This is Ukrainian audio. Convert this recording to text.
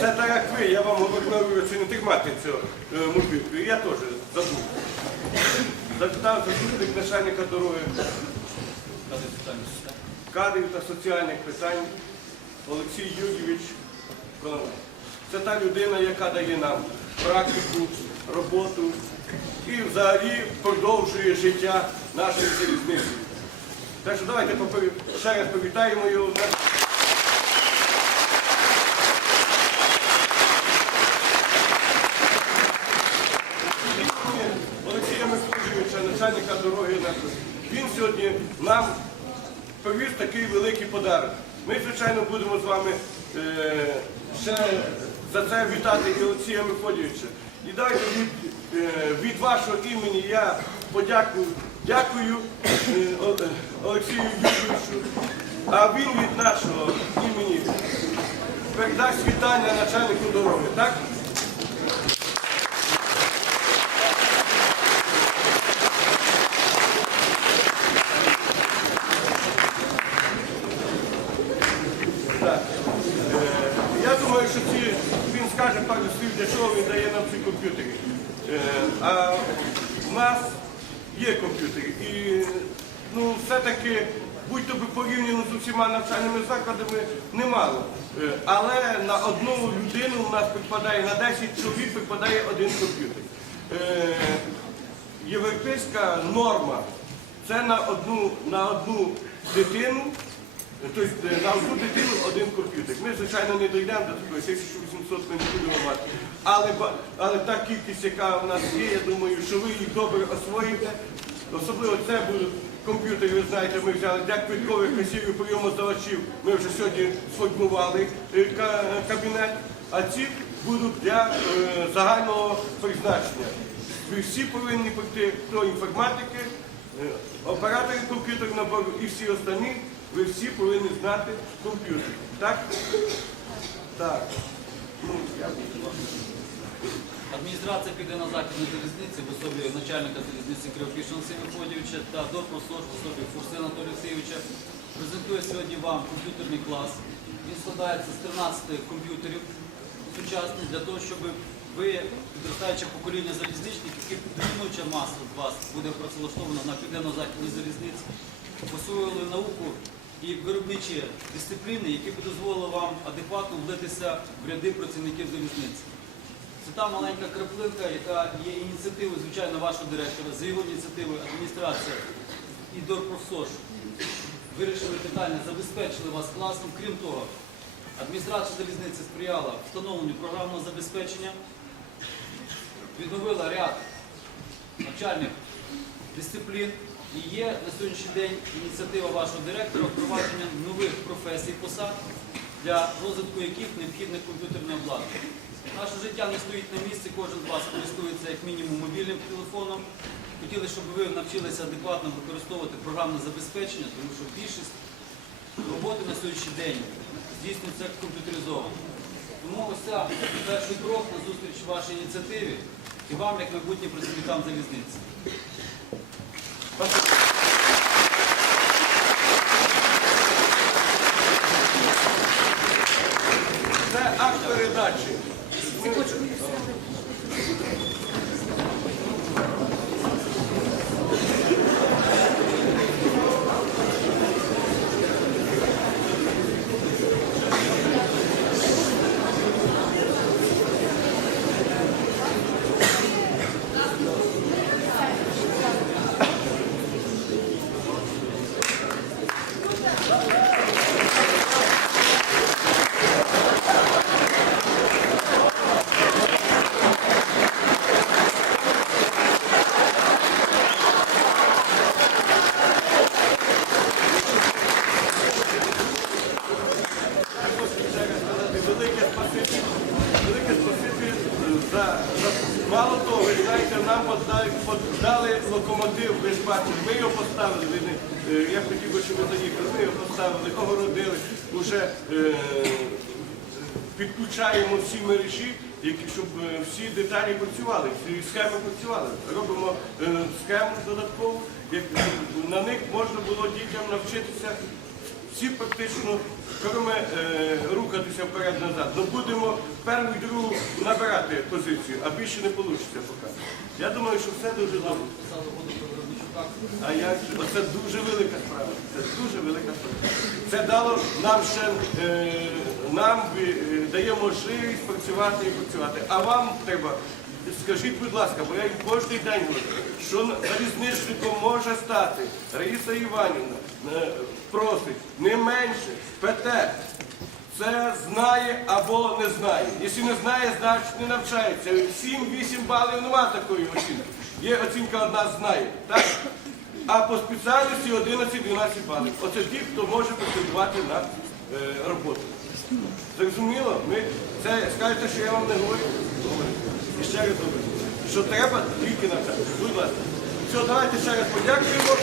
Це так як ви, я вам говорив, це не тримати цього е, мобілку. Я теж забув. Запитав заступник начальника дороги кадрів та соціальних питань Олексій Юрійович Коновай. Це та людина, яка дає нам практику, роботу і взагалі продовжує життя нашої залізниці. Так що давайте ще раз привітаємо його. Олексія Миколаївича, начальника дороги. Він сьогодні нам привіз такий великий подарок. Ми, звичайно, будемо з вами е, ще за це вітати Олексія Мефодійовича. І давайте від, е, від вашого імені я подякую, дякую е, Олексію Юрійовичу, а він від нашого імені передасть вітання начальнику дороги. Так. Е, Я думаю, що ці, він скаже пару слів, для чого він дає нам ці комп'ютери. Е, А в нас є комп'ютери. І ну, все-таки, будь-то би порівняно з усіма навчальними закладами, немало. Е, Але на одну людину у нас припадає, на 10 чоловік припадає один комп'ютер. Е, Європейська норма це на одну, на одну дитину Тобто е, на одну дитину один комп'ютер. Ми, звичайно, не дійдемо до такої 1800 ми не будемо мати. Але, але та кількість, яка в нас є, я думаю, що ви їх добре освоїте. Особливо це будуть комп'ютери, ви знаєте, ми взяли для квиткових касірів прийому здавачів. Ми вже сьогодні сформували е, кабінет, а ці будуть для е, загального призначення. Ви всі повинні пройти до інформатики, оператори комп'ютерного набору і всі останні. Ви всі повинні знати комп'ютер. Так? Так. Ну, Адміністрація піде на західну залізниці в особі начальника залізниці Кривопішного Олексія Мефодійовича та Дорпрослож в особі Фурси Анатолія Олексійовича презентує сьогодні вам комп'ютерний клас. Він складається з 13 комп'ютерів сучасних для того, щоб ви, підростаюче покоління залізничників, які неминуча маса з вас буде працевлаштована на південно-західній залізниці, освоїли науку і виробничі дисципліни, які б дозволили вам адекватно влитися в ряди працівників залізниці. Це та маленька краплинка, яка є ініціативою, звичайно, вашого директора, з його ініціативи адміністрація і Дорпрофсош вирішили питання, забезпечили вас класом. Крім того, адміністрація залізниці сприяла встановленню програмного забезпечення, відновила ряд навчальних дисциплін. І є на сьогоднішній день ініціатива вашого директора впровадження нових професій посад, для розвитку яких необхідне комп'ютерне обладнання. Наше життя не стоїть на місці, кожен з вас користується як мінімум мобільним телефоном. Хотіли, щоб ви навчилися адекватно використовувати програмне забезпечення, тому що більшість роботи на сьогоднішній день здійснюється комп'ютеризовано. Тому ось це перший крок на зустріч вашій ініціативі і вам, як майбутнім працівникам залізниці. Це акт передачі. Велике спасибі. Велике спасибі за, за мало того, ви знаєте, нам подали, подали локомотив безплатно. Ми його поставили. Ви не, е, я хотів би, щоб ви заїхали. Ми його поставили, огородили. Уже е, підключаємо всі мережі, які, щоб е, всі деталі працювали, всі схеми працювали. Робимо е, схему додаткову, як на них можна було дітям навчитися всі практично, крім е, рухатися вперед-назад, ну будемо першу і другу набирати позицію, а більше не вийде поки. Я думаю, що все дуже добре. А як же? Оце дуже велика справа. Це дуже велика справа. Це дало нам ще е, нам е, дає можливість працювати і працювати. А вам треба. Скажіть, будь ласка, бо я їм кожен день говорю, що залізничником може стати Раїса Іванівна е, просить не менше ПТ. Це знає або не знає. Якщо не знає, значить не навчається. 7-8 балів немає такої оцінки. Є оцінка одна знає. Так? А по спеціальності 11-12 балів. Оце ті, хто може претендувати на е, роботу. Зрозуміло? Ми це скажете, що я вам не говорю? Ще раз говорю, що треба тільки навчати. Будь ласка. Все, давайте ще раз подякуємо.